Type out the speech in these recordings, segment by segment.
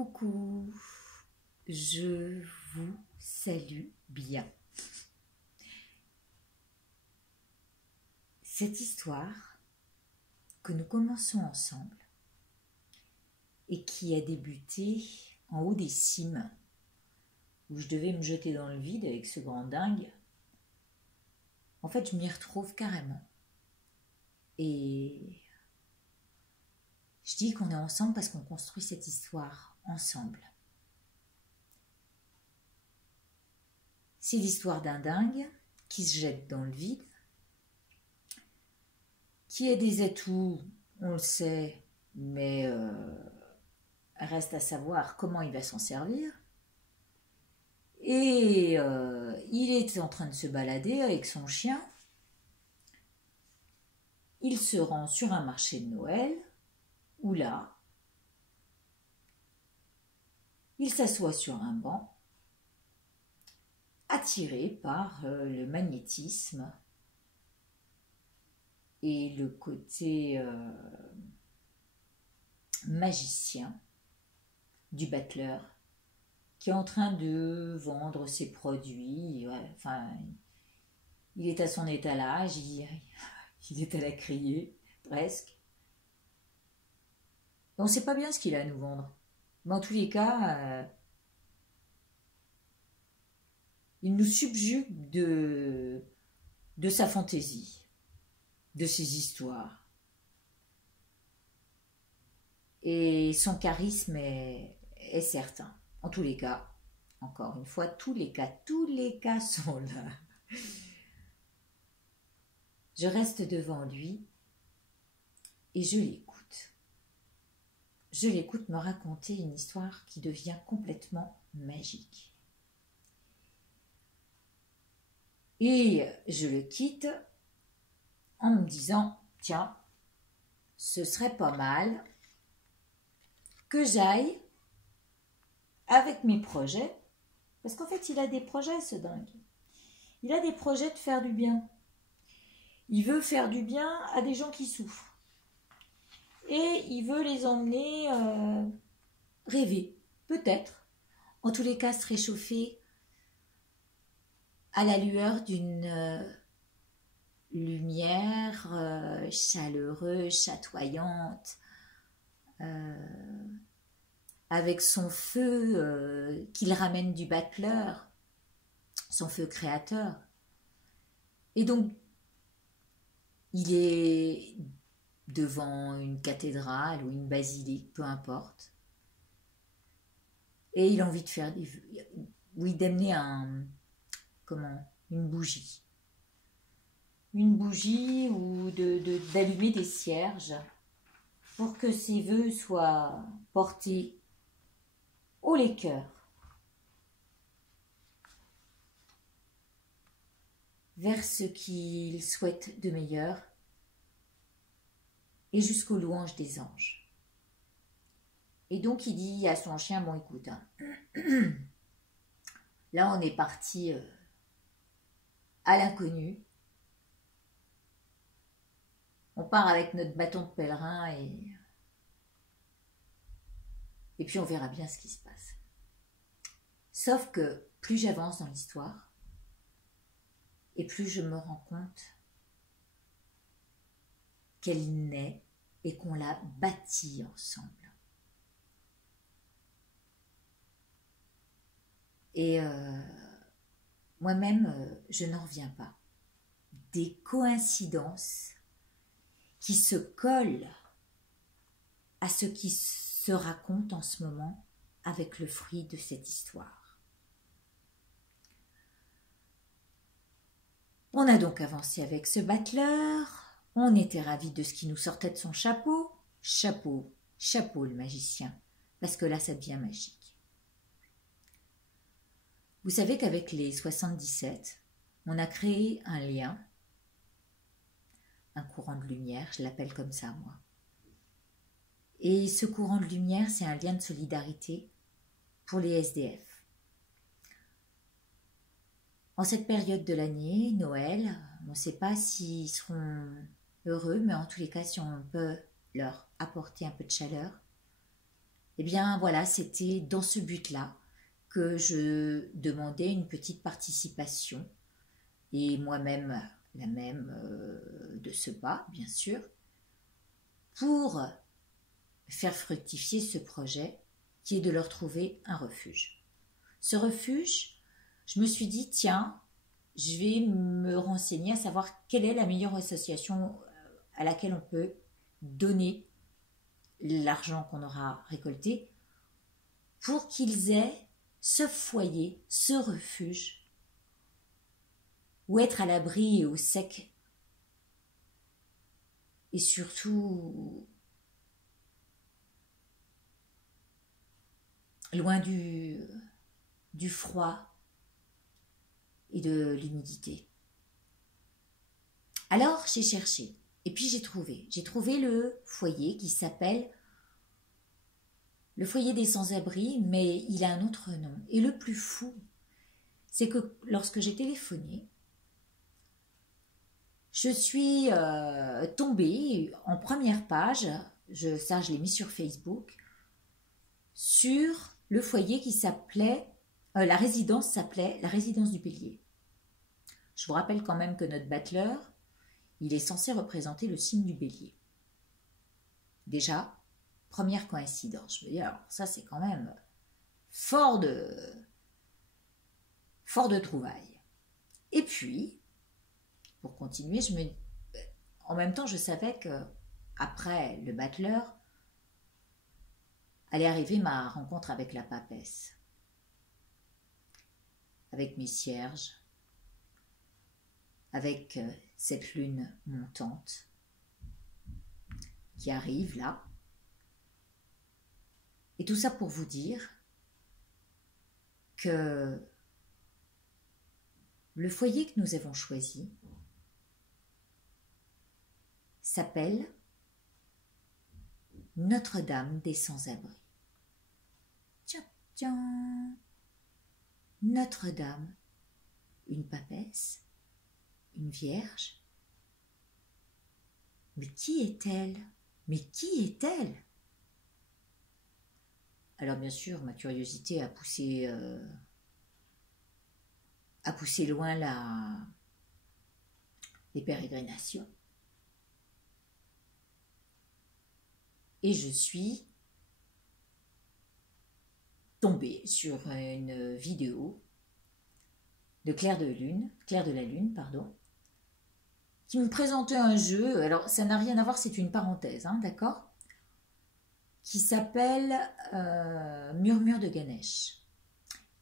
Coucou, je vous salue bien. Cette histoire que nous commençons ensemble et qui a débuté en haut des cimes où je devais me jeter dans le vide avec ce grand dingue, en fait je m'y retrouve carrément. Et je dis qu'on est ensemble parce qu'on construit cette histoire ensemble. C'est l'histoire d'un dingue qui se jette dans le vide, qui a des atouts, on le sait, mais reste à savoir comment il va s'en servir. Et il est en train de se balader avec son chien. Il se rend sur un marché de Noël, où là, il s'assoit sur un banc, attiré par le magnétisme et le côté magicien du battleur qui est en train de vendre ses produits. Ouais, enfin, il est à son étalage, il est à la criée, presque. On ne sait pas bien ce qu'il a à nous vendre. Mais en tous les cas, il nous subjugue de sa fantaisie, de ses histoires. Et son charisme est certain. En tous les cas, encore une fois, tous les cas sont là. Je reste devant lui et je l'écoute. Je l'écoute me raconter une histoire qui devient complètement magique. Et je le quitte en me disant, tiens, ce serait pas mal que j'aille avec mes projets, parce qu'en fait, il a des projets, ce dingue. Il a des projets de faire du bien. Il veut faire du bien à des gens qui souffrent. Et il veut les emmener rêver, peut-être. En tous les cas, se réchauffer à la lueur d'une lumière chaleureuse, chatoyante, avec son feu qu'il ramène du battleur, son feu créateur. Et donc, il est devant une cathédrale ou une basilique, peu importe. Et il a envie de faire d'amener une bougie. Une bougie ou d'allumer des cierges pour que ses vœux soient portés haut les cœurs vers ce qu'il souhaite de meilleur et jusqu'aux louanges des anges. Et donc il dit à son chien, bon écoute, là on est parti à l'inconnu, on part avec notre bâton de pèlerin et puis on verra bien ce qui se passe. Sauf que plus j'avance dans l'histoire et plus je me rends compte qu'elle naît et qu'on l'a bâtie ensemble. Et moi-même, je n'en reviens pas. Des coïncidences qui se collent à ce qui se raconte en ce moment avec le fruit de cette histoire. On a donc avancé avec ce battleur. On était ravis de ce qui nous sortait de son chapeau. Chapeau le magicien, parce que là, ça devient magique. Vous savez qu'avec les 77, on a créé un lien, un courant de lumière, je l'appelle comme ça, moi. Et ce courant de lumière, c'est un lien de solidarité pour les SDF. En cette période de l'année, Noël, on ne sait pas s'ils seront heureux, mais en tous les cas, si on peut leur apporter un peu de chaleur, Eh bien voilà, c'était dans ce but-là que je demandais une petite participation, et moi-même la même de ce pas, bien sûr, pour faire fructifier ce projet qui est de leur trouver un refuge. Ce refuge, je me suis dit, tiens, je vais me renseigner à savoir quelle est la meilleure association à laquelle on peut donner l'argent qu'on aura récolté pour qu'ils aient ce foyer, ce refuge, où être à l'abri et au sec, et surtout loin du froid et de l'humidité. Alors j'ai cherché, et puis j'ai trouvé le foyer qui s'appelle le foyer des sans-abri, mais il a un autre nom. Et le plus fou, c'est que lorsque j'ai téléphoné, je suis tombée en première page, ça je l'ai mis sur Facebook, sur le foyer qui s'appelait, la résidence s'appelait la résidence du Bélier. Je vous rappelle quand même que notre battleur, il est censé représenter le signe du Bélier. Déjà, première coïncidence. Je me dis, alors ça c'est quand même fort de trouvailles. Et puis, pour continuer, en même temps, je savais que après le battleur, allait arriver ma rencontre avec la papesse, avec mes cierges, avec cette lune montante qui arrive là. Et tout ça pour vous dire que le foyer que nous avons choisi s'appelle Notre-Dame des Sans-Abris. Tiens, tiens, Notre-Dame, une papesse, une vierge. Mais qui est-elle? Mais qui est-elle? Alors bien sûr, ma curiosité a poussé loin les pérégrinations. Et je suis tombée sur une vidéo de Claire de la Lune, qui me présentait un jeu, alors ça n'a rien à voir, c'est une parenthèse, hein, d'accord, qui s'appelle Murmure de Ganesh.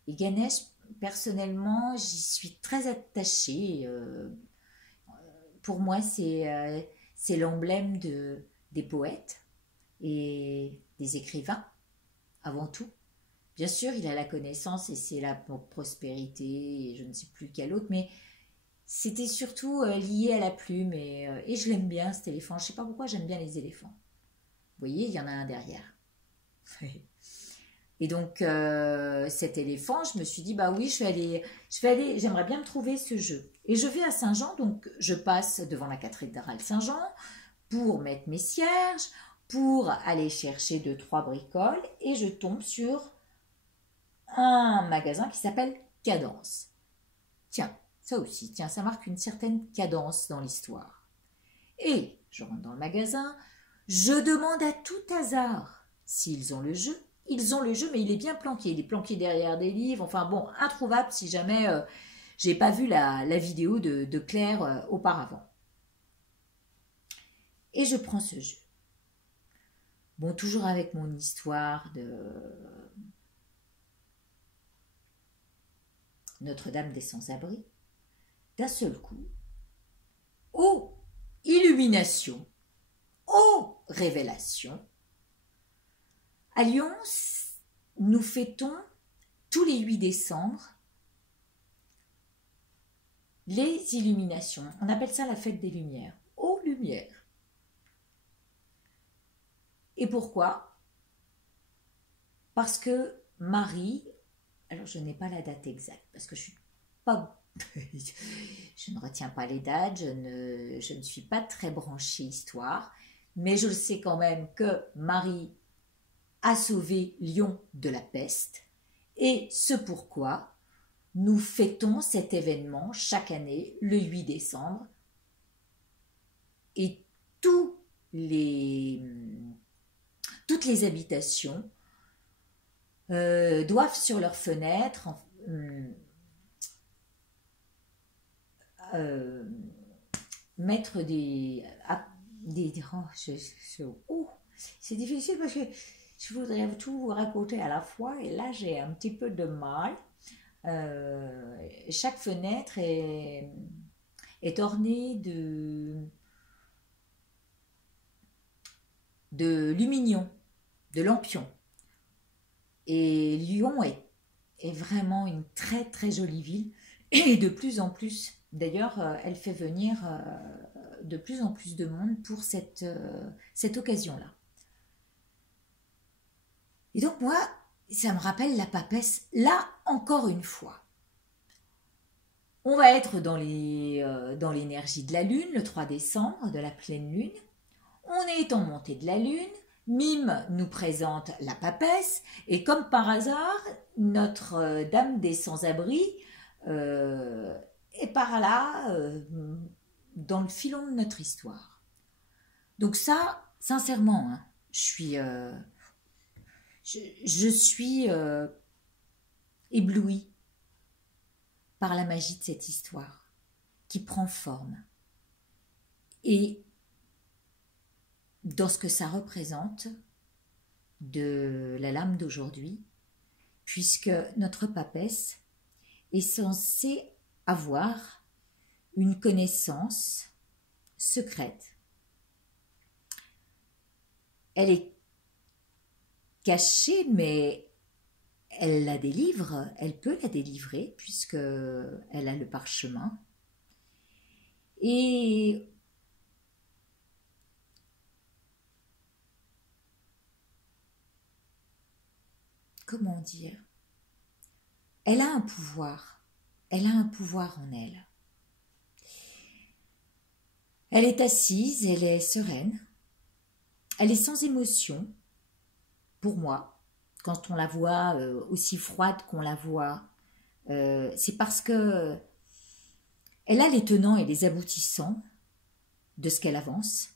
Et Ganesh, personnellement, j'y suis très attachée. Pour moi, c'est l'emblème des poètes et des écrivains, avant tout. Bien sûr, il a la connaissance et c'est la prospérité et je ne sais plus quel autre, mais c'était surtout lié à la plume et je l'aime bien cet éléphant. Je ne sais pas pourquoi j'aime bien les éléphants. Vous voyez, il y en a un derrière. Et donc, cet éléphant, je me suis dit, bah oui, je vais aller, j'aimerais bien me trouver ce jeu. Et je vais à Saint-Jean, donc je passe devant la cathédrale Saint-Jean pour mettre mes cierges, pour aller chercher 2-3 bricoles, et je tombe sur un magasin qui s'appelle Cadence. Tiens, ça aussi, tiens, ça marque une certaine cadence dans l'histoire. Et je rentre dans le magasin, je demande à tout hasard s'ils ont le jeu. Ils ont le jeu, mais il est bien planqué. Il est planqué derrière des livres. Enfin bon, introuvable si jamais j'ai pas vu la vidéo de Claire auparavant. Et je prends ce jeu. Bon, toujours avec mon histoire de Notre-Dame des Sans-Abris. D'un seul coup, oh, illumination, oh, révélation. À Lyon, nous fêtons tous les 8 décembre les illuminations. On appelle ça la fête des Lumières. Aux Lumières. Et pourquoi? Parce que Marie, alors je n'ai pas la date exacte, parce que je suis pas, je ne retiens pas les dates, je ne suis pas très branchée histoire, mais je sais quand même que Marie a sauvé Lyon de la peste, et ce pourquoi nous fêtons cet événement chaque année, le 8 décembre, et toutes les habitations doivent sur leurs fenêtres mettre c'est difficile parce que je voudrais tout vous raconter à la fois et là j'ai un petit peu de mal. Chaque fenêtre est ornée de lumignon, de lampions. Et Lyon est vraiment une très très jolie ville. Et de plus en plus, d'ailleurs, elle fait venir de plus en plus de monde pour cette occasion-là. Et donc moi, ça me rappelle la papesse, là encore une fois. On va être dans l'énergie de la lune, le 3 décembre, de la pleine lune. On est en montée de la lune. Mime nous présente la papesse. Et comme par hasard, notre Dame des Sans-Abris est par là, dans le filon de notre histoire. Donc ça, sincèrement, hein, je suis éblouie par la magie de cette histoire qui prend forme. Et dans ce que ça représente de la lame d'aujourd'hui, puisque notre papesse est censée avoir une connaissance secrète. Elle est cachée, mais elle la délivre, elle peut la délivrer, puisqu'elle a le parchemin. Et comment dire, elle a un pouvoir en elle. Elle est assise, elle est sereine, elle est sans émotion, pour moi. Quand on la voit aussi froide qu'on la voit, c'est parce que elle a les tenants et les aboutissants de ce qu'elle avance.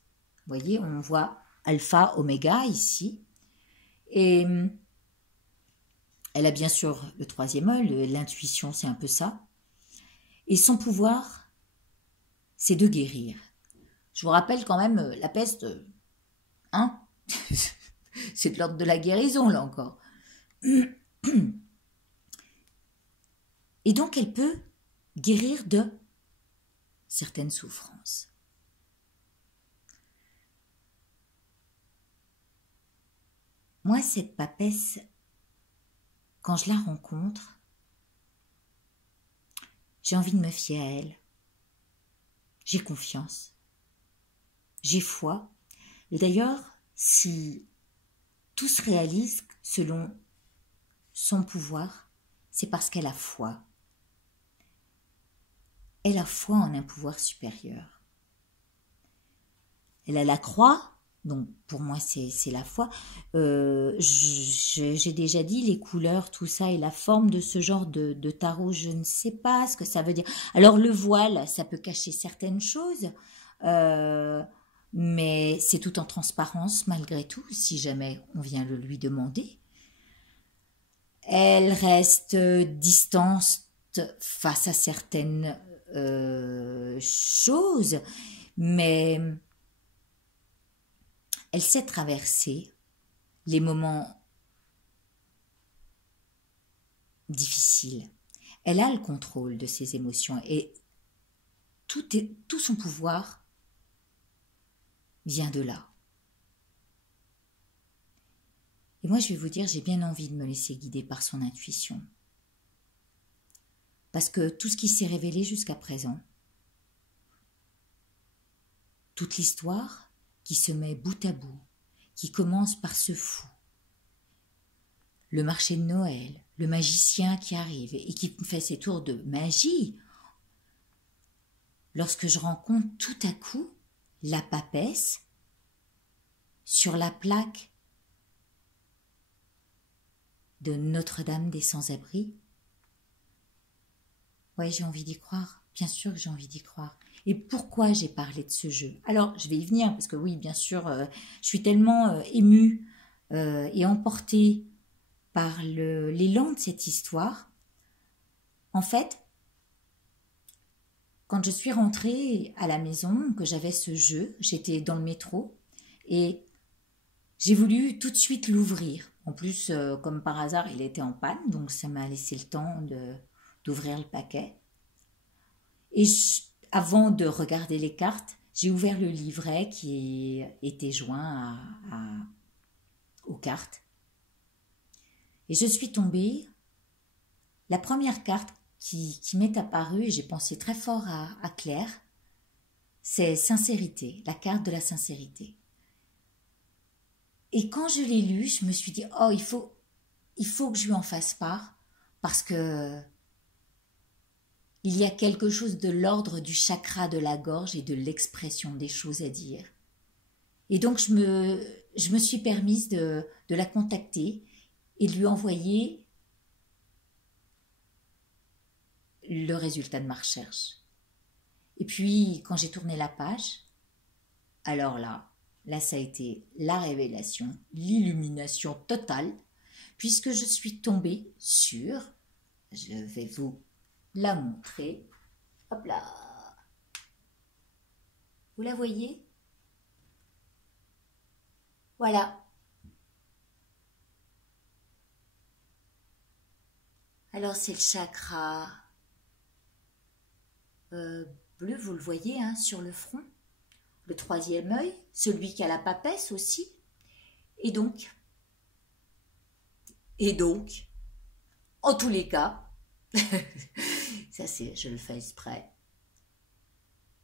Vous voyez, on voit alpha, oméga ici, et elle a bien sûr le troisième œil, l'intuition, c'est un peu ça. Et son pouvoir, c'est de guérir. Je vous rappelle quand même, la peste, hein, c'est de l'ordre de la guérison, là encore. Et donc, elle peut guérir de certaines souffrances. Moi, cette papesse, quand je la rencontre, j'ai envie de me fier à elle. J'ai confiance. J'ai foi. Et d'ailleurs, si tout se réalise selon son pouvoir, c'est parce qu'elle a foi. Elle a foi en un pouvoir supérieur. Elle a la croix, donc pour moi c'est la foi. J'ai déjà dit les couleurs, tout ça, et la forme de ce genre de tarot, je ne sais pas ce que ça veut dire. Alors le voile, ça peut cacher certaines choses, mais c'est tout en transparence malgré tout, si jamais on vient le lui demander. Elle reste distante face à certaines choses, mais elle sait traverser les moments difficiles. Elle a le contrôle de ses émotions et tout son pouvoir vient de là. Et moi, je vais vous dire, j'ai bien envie de me laisser guider par son intuition. Parce que tout ce qui s'est révélé jusqu'à présent, toute l'histoire qui se met bout à bout, qui commence par ce fou, le marché de Noël, le magicien qui arrive et qui fait ses tours de magie, lorsque je rencontre tout à coup la papesse sur la plaque de Notre-Dame des Sans-Abris. Ouais, j'ai envie d'y croire. Bien sûr que j'ai envie d'y croire. Et pourquoi j'ai parlé de ce jeu? Alors, je vais y venir, parce que oui, bien sûr, je suis tellement émue et emportée par l'élan de cette histoire. En fait, quand je suis rentrée à la maison, que j'avais ce jeu, j'étais dans le métro, et j'ai voulu tout de suite l'ouvrir. En plus, comme par hasard, il était en panne, donc ça m'a laissé le temps d'ouvrir le paquet. Et avant de regarder les cartes, j'ai ouvert le livret qui était joint aux cartes. Et je suis tombée. La première carte qui m'est apparue, et j'ai pensé très fort à Claire, c'est sincérité, la carte de la sincérité. Et quand je l'ai lue, je me suis dit, oh, il faut que je lui en fasse part, parce que il y a quelque chose de l'ordre du chakra de la gorge et de l'expression des choses à dire. Et donc je me suis permise de la contacter et de lui envoyer le résultat de ma recherche. Et puis quand j'ai tourné la page, alors là ça a été la révélation, l'illumination totale, puisque je suis tombée sur, je vais vous la montrer, hop là, vous la voyez? Voilà. Alors c'est le chakra bleu, vous le voyez, hein, sur le front. Le troisième œil, celui qui a la papesse aussi. Et donc, en tous les cas, ça c'est, je le fais exprès,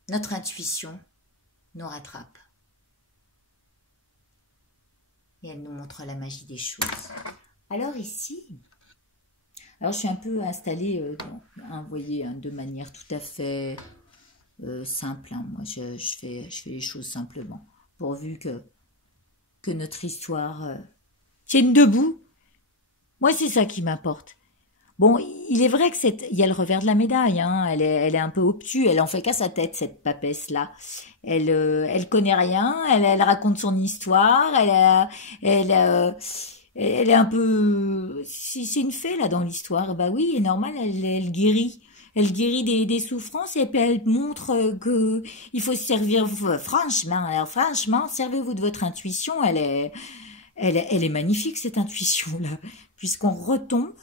notre intuition nous rattrape. Et elle nous montre la magie des choses. Alors ici, alors je suis un peu installée, vous voyez, hein, de manière tout à fait simple. Hein. Moi, je fais les choses simplement, pourvu que notre histoire tienne debout. Moi, c'est ça qui m'importe. Bon, il est vrai que il y a le revers de la médaille. Hein. Elle est un peu obtuse. Elle en fait qu'à sa tête, cette papesse-là. Elle connaît rien. Elle raconte son histoire. Elle est un peu. Si c'est une fée là dans l'histoire, bah oui, est normal. Elle guérit. Elle guérit des souffrances et puis elle montre que il faut se servir franchement. Alors franchement, servez-vous de votre intuition. Elle est magnifique cette intuition-là, puisqu'on retombe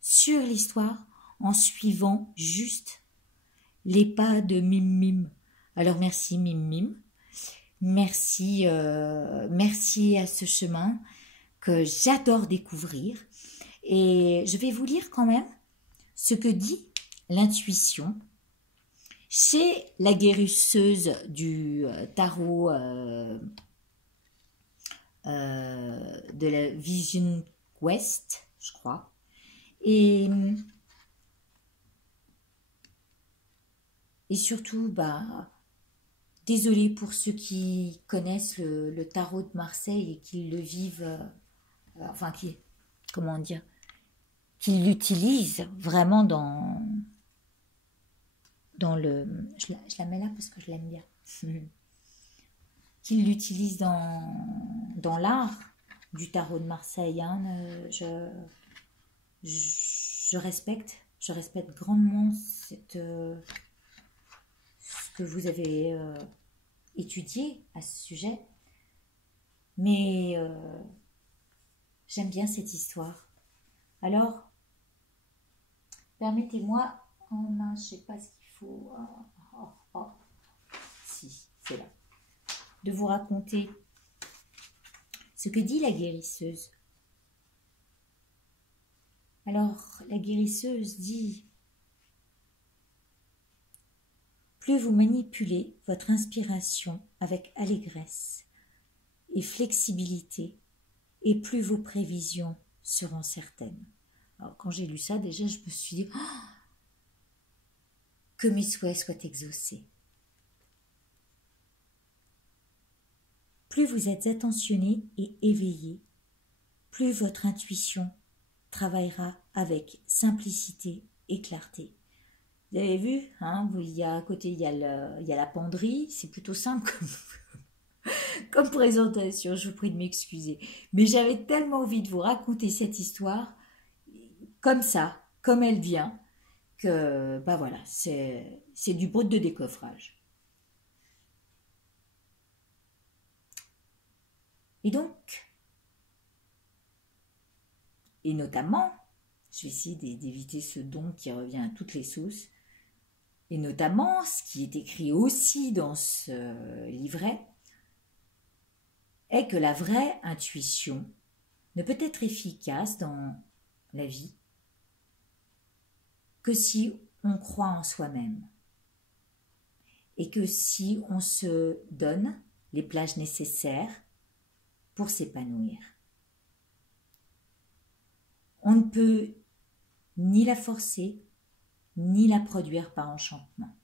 sur l'histoire en suivant juste les pas de Mim Mim. Alors merci Mim Mim, merci à ce chemin que j'adore découvrir. Et je vais vous lire quand même ce que dit l'intuition chez la guérisseuse du tarot de la Vision Quest, je crois. Et surtout, désolé pour ceux qui connaissent le tarot de Marseille et qui le vivent, comment dire, qui l'utilisent vraiment dans le... Je la mets là parce que je l'aime bien. Qui l'utilisent dans l'art du tarot de Marseille. Hein, je respecte grandement ce que vous avez étudié à ce sujet, mais j'aime bien cette histoire. Alors, permettez-moi, je ne sais pas ce qu'il faut, si, c'est là, de vous raconter ce que dit la guérisseuse. Alors, la guérisseuse dit: plus vous manipulez votre inspiration avec allégresse et flexibilité, et plus vos prévisions seront certaines. Alors, quand j'ai lu ça, déjà, je me suis dit que mes souhaits soient exaucés. Plus vous êtes attentionné et éveillé, plus votre intuition travaillera avec simplicité et clarté. Vous avez vu, hein, à côté il y a la penderie, c'est plutôt simple comme présentation, je vous prie de m'excuser. Mais j'avais tellement envie de vous raconter cette histoire, comme ça, comme elle vient, que bah voilà, c'est du brut de décoffrage. Et donc, et notamment, je vais essayer d'éviter ce don qui revient à toutes les sauces, et notamment ce qui est écrit aussi dans ce livret, est que la vraie intuition ne peut être efficace dans la vie que si on croit en soi-même et que si on se donne les plages nécessaires pour s'épanouir. On ne peut ni la forcer, ni la produire par enchantement.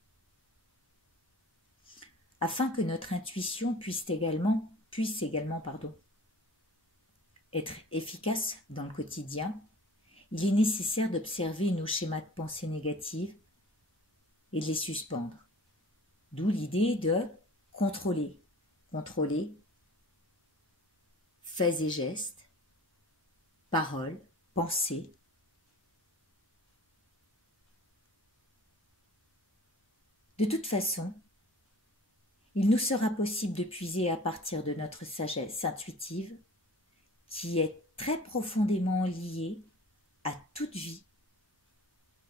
Afin que notre intuition puisse également être efficace dans le quotidien, il est nécessaire d'observer nos schémas de pensée négatives et de les suspendre. D'où l'idée de contrôler. Contrôler faits et gestes, paroles, pensées. De toute façon, il nous sera possible de puiser à partir de notre sagesse intuitive, qui est très profondément liée à toute vie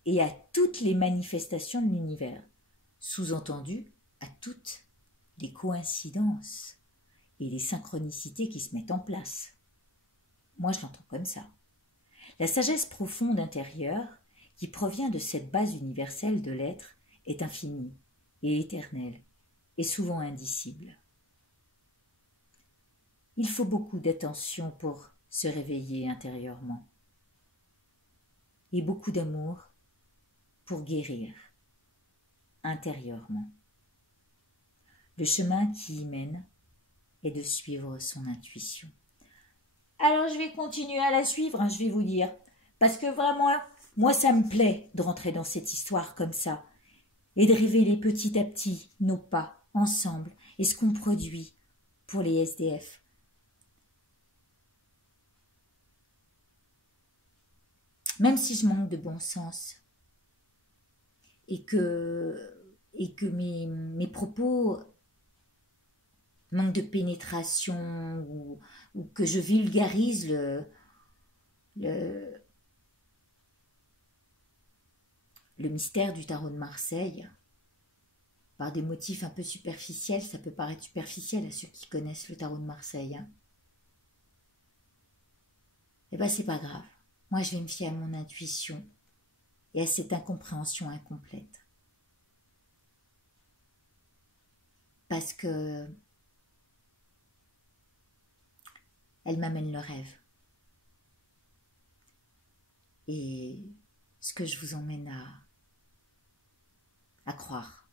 et à toutes les manifestations de l'univers, sous-entendu à toutes les coïncidences et les synchronicités qui se mettent en place. Moi, je l'entends comme ça. La sagesse profonde intérieure, qui provient de cette base universelle de l'être, est infinie et éternelle, et souvent indicible. Il faut beaucoup d'attention pour se réveiller intérieurement, et beaucoup d'amour pour guérir intérieurement. Le chemin qui y mène est de suivre son intuition. Alors je vais continuer à la suivre, je vais vous dire, parce que vraiment, moi ça me plaît de rentrer dans cette histoire comme ça, et de révéler petit à petit nos pas ensemble et ce qu'on produit pour les SDF. Même si je manque de bon sens et que mes propos manquent de pénétration ou que je vulgarise le mystère du tarot de Marseille par des motifs un peu superficiels, ça peut paraître superficiel à ceux qui connaissent le tarot de Marseille. Eh bien, c'est pas grave. Moi, je vais me fier à mon intuition et à cette incompréhension incomplète. Parce que elle m'amène le rêve. Et ce que je vous emmène à croire.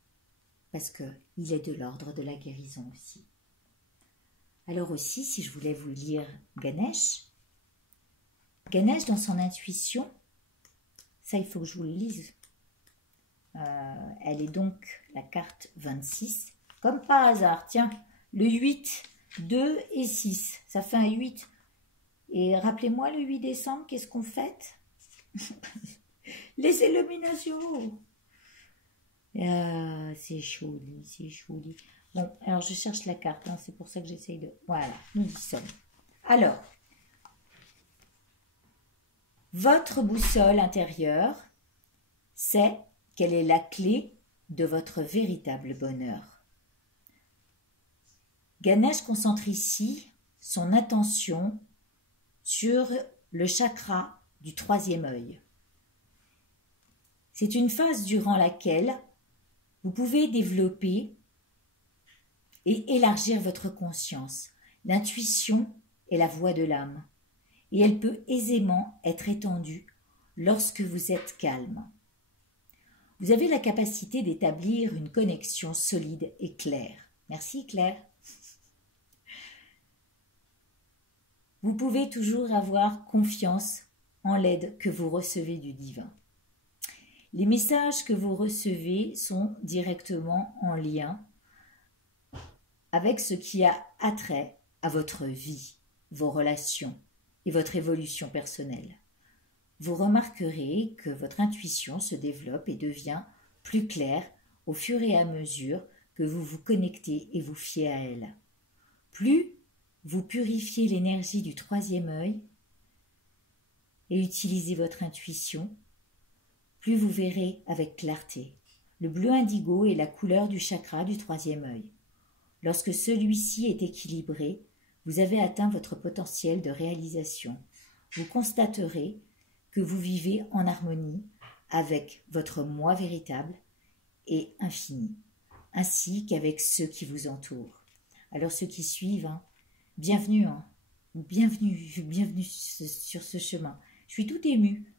Parce qu'il est de l'ordre de la guérison aussi. Alors aussi, si je voulais vous lire Ganesh, dans son intuition, ça il faut que je vous le lise, elle est donc la carte 26, comme par hasard, tiens, le 8, 2 et 6, ça fait un 8. Et rappelez-moi le 8 décembre, qu'est-ce qu'on fête? Les illuminations. C'est joli, c'est joli. Bon, alors je cherche la carte, hein, c'est pour ça que j'essaye de... Voilà, nous y sommes. Alors, votre boussole intérieure, c'est quelle est la clé de votre véritable bonheur. Ganesh concentre ici son attention sur le chakra du 3e œil. C'est une phase durant laquelle vous pouvez développer et élargir votre conscience. L'intuition est la voix de l'âme et elle peut aisément être étendue lorsque vous êtes calme. Vous avez la capacité d'établir une connexion solide et claire. Merci Claire. Vous pouvez toujours avoir confiance en l'aide que vous recevez du divin. Les messages que vous recevez sont directement en lien avec ce qui a attrait à votre vie, vos relations et votre évolution personnelle. Vous remarquerez que votre intuition se développe et devient plus claire au fur et à mesure que vous vous connectez et vous fiez à elle. Plus vous purifiez l'énergie du troisième œil et utilisez votre intuition, plus vous verrez avec clarté. Le bleu indigo est la couleur du chakra du troisième œil. Lorsque celui-ci est équilibré, vous avez atteint votre potentiel de réalisation. Vous constaterez que vous vivez en harmonie avec votre moi véritable et infini, ainsi qu'avec ceux qui vous entourent. Alors ceux qui suivent, bienvenue, bienvenue sur ce chemin. Je suis tout émue.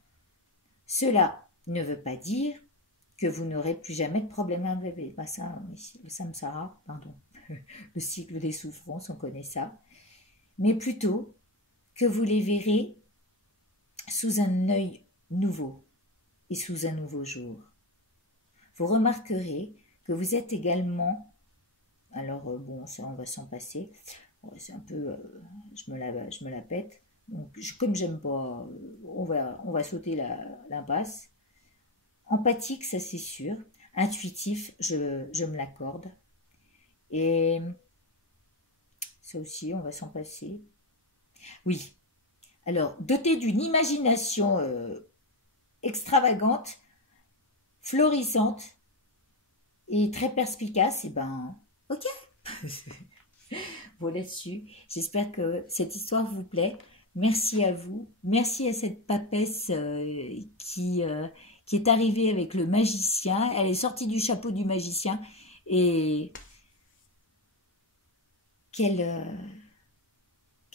Cela ne veut pas dire que vous n'aurez plus jamais de problème à bébé. Le samsara, pardon, le cycle des souffrances, on connaît ça. Mais plutôt que vous les verrez sous un œil nouveau et sous un nouveau jour. Vous remarquerez que vous êtes également, alors bon, ça on va s'en passer, c'est un peu, je me la pète, donc comme j'aime pas, on va sauter l'impasse. Empathique, ça c'est sûr, intuitif, je me l'accorde, et ça aussi on va s'en passer. Oui, alors doté d'une imagination extravagante, florissante et très perspicace, et ben ok. Voilà dessus. J'espère que cette histoire vous plaît. Merci à vous. Merci à cette papesse qui est arrivée avec le magicien. Elle est sortie du chapeau du magicien et qu'elle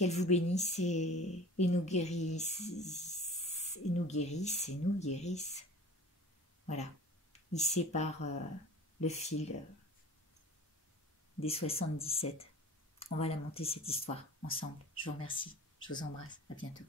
vous bénisse et nous guérisse. Et nous guérisse, et nous guérisse. Voilà. Il sépare le fil des 77. On va la monter cette histoire ensemble. Je vous remercie. Je vous embrasse. À bientôt.